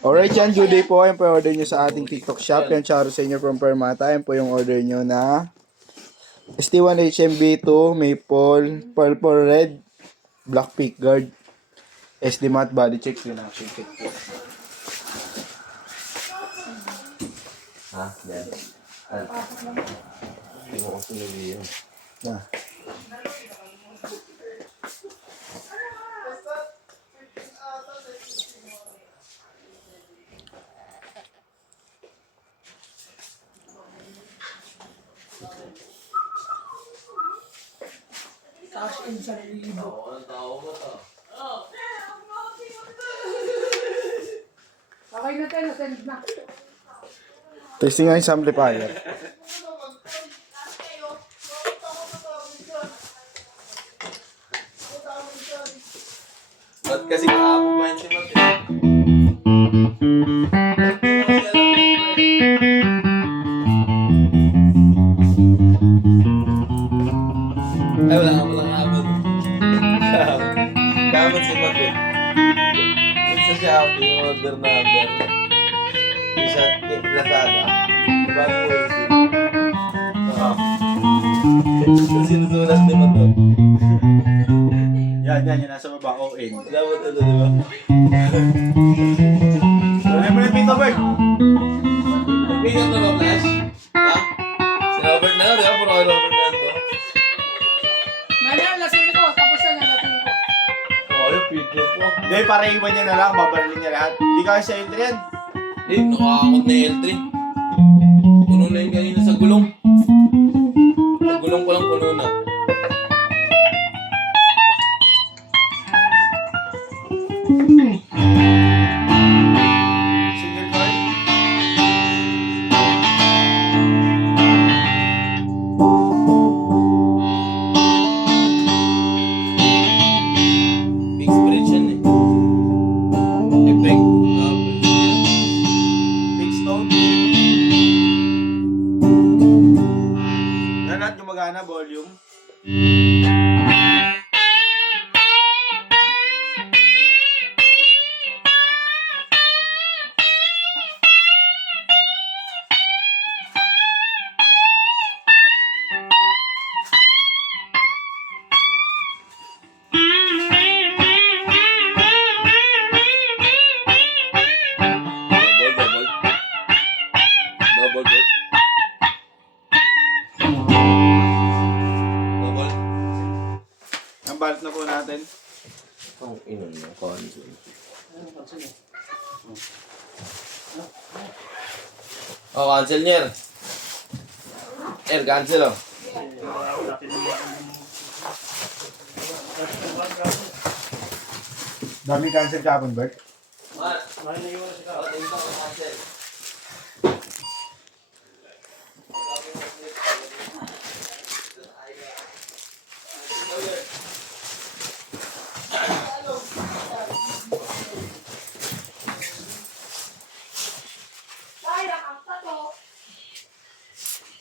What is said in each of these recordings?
Alright yan, good day po. Yan po yung order nyo sa ating TikTok shop. Yan, Charo sa inyo from Permata. Yan po yung order nyo na ST1 HMB2, Maple, Purple Red, Black Pickguard, SD Matte Body Check. Yun ang check po. Ha? Yan. Hindi mo kong sinuli yun. Na. Cash in sa libo. Anong tao mo to? Okay na tayo, send na. Testing nga yung amplifier. Ba't kasi kahapon ba yun si Mate? Ay, wala ka palang habon. Kahapon si Mate. Yung sa Shopee, yung order number. Yung sa Lazada. Diba yung waiting? Oo. Yung sinusulat ni Mate. Yan, yan nasa baba, ON. Dapat ito, diba? Ano mo yung pito, Bert? Nagbigat na ba, Flash? Ha? Si Robert na, di ba? Puro kay Robert na ito. Ngayon, lasing ko. Tapos yan, lasing ko. Oo, yung picture po. Hindi, para iwan niya na lang, babaralin niya lahat. Hindi ka sa entry yan. Eh, nakakakot na yung L3. Puno na yun kanina sa gulong. Sa gulong ko lang puno na. Single card. Fixed bridge yan eh. Effect. Fixed tone. Yan at gumagana, volume. Double. Double. Double. Ang balat na po natin. Ang inon mo, console. Oh, cancel niya. Cancel oh. Dami cancel kapon, Bert. Cancel.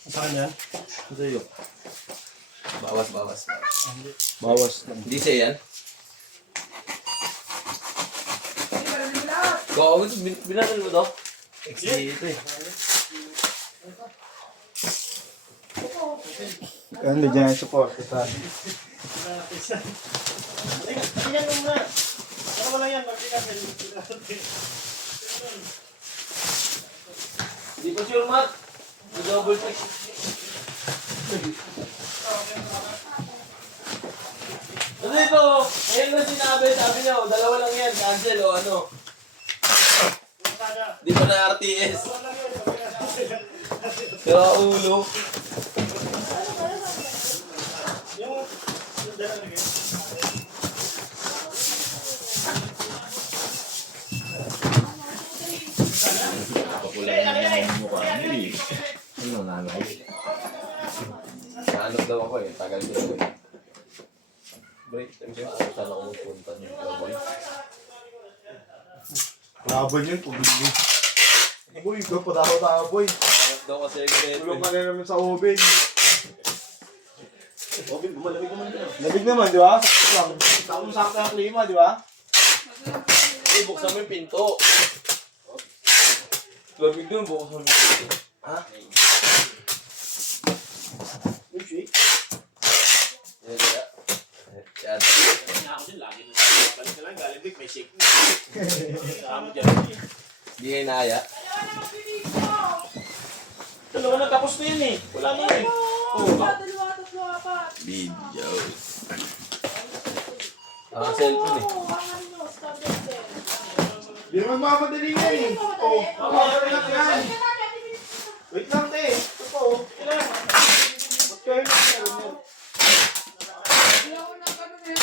Saan yan? Ito yun. Bawas. Bawas. Hindi siya yan. Kung ako, binanal mo to? Ito eh. Yan, hindi dyan yung support. Ito. Tingnan mo muna. Ano wala yan? Mag-cancel. Hindi pa sure, Matt. Double check. Ano ito? Ngayon na sinabi, sabi niya, dalawa lang yan, cancel o ano. Di pa na RTS. Pero ulo. Papulang yung mukha niya eh. Ano nanay? Naanap daw ako eh, tagal ko eh. Break time siya, saan ako magpunta niyo, boy? Laban yun, pumili. Boy, ikaw patawa-tawa, boy. Naanap daw kasi yung Tulong ka na naman sa oven. Open, bumalamig naman ito. Labig naman, di ba? Sakto lang. Sakto ang klima, di ba? Eh, buksan mo yung pinto. Lamig doon, bukas ang video. Ha? Yung shake. Yan. Kaya ako din, lagi na balik ka lang, galing Vic, may shake na. Kami dyan. Hindi kayo naya. Dalawa na tapos na yun eh. Wala na eh. Videos. Ah, cellphone eh. Di naman mamadali yan eh. Oh, wait lang yan. Wait lang, te. Ito po. Ilan? Ba't kayo na? Hindi ako na ganun eh.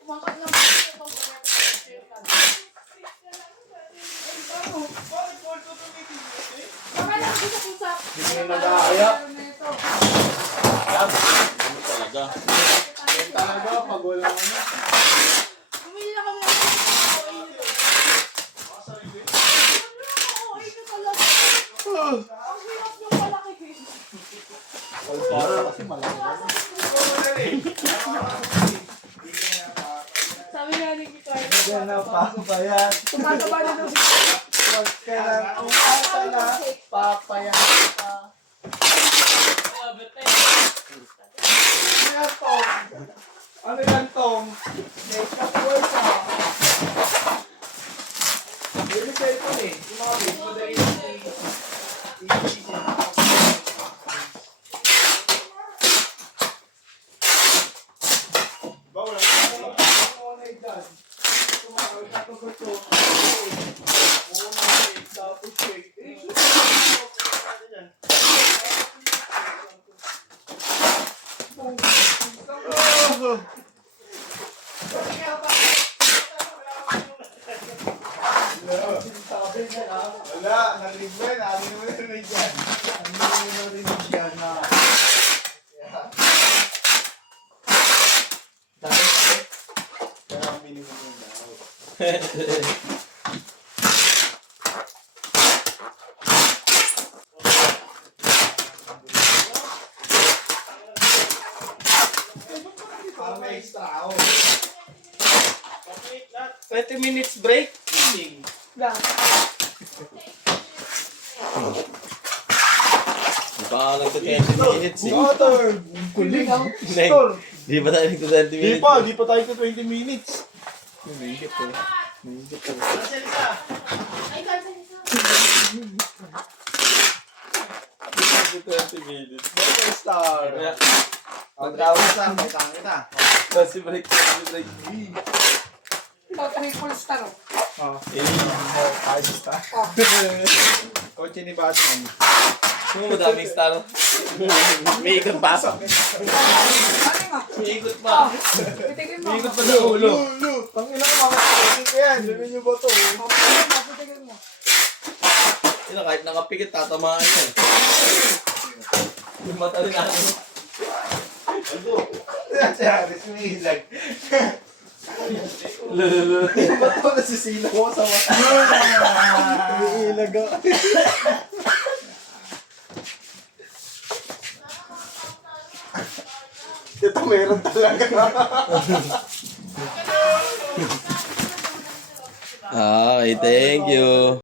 Kumangkat lang ako itong Baka lang gusto ko sa... Hindi na nag-aaya. Ano talaga? Yan talaga, pag wala mo na. Bumili na kami ng... Oo, ito talaga. Ang hirap yung malaki. Kasi malaki. Sabi nga ni Kikay. Yan na pa ba yan? Tumataba na daw si Huwag ka lang umasa na papayaan ka. Ano yan, Tom? Ano yan, Tom? Make-up work ka. Yung cellphone eh. Yung mga big mo dahil Bawal wala, narinig mo yan. Ano mo narinig yan? Ano mo narinig yan na... Dahil kaya ang minimum yung daw. Parang may extra ako. 20 minutes break. Lang. Di ba nga nagto-20 minutes eh? Motor! Kuling! Neng, di ba tayo nagto-20 minutes? Di pa tayo ko 20 minutes. Naingit ko. Naingit ko. Ay, kansa nito. 20 minutes. Motor star! Yeah. Pag-tawag sa may tangin na. Kasi break, kasi break. Ito, triple star. Oh, Eh, 5 star. Kotse ni Batman. kung madaming star. May ikot pa. Ano nga? May ikot pa. Titigin mo. May ikot pa sa ulo. Pang ilang mga kapatid ko yan. Sabi niyo ba ito? Titigin mo. Yun, kahit nakapikit, tatamaan yan. Yung mata rin natin. Siya, may ilag. Lululu. Ba't ako nasisila ko sa mata? May ilag ako. Ito meron talaga. Okay, thank you.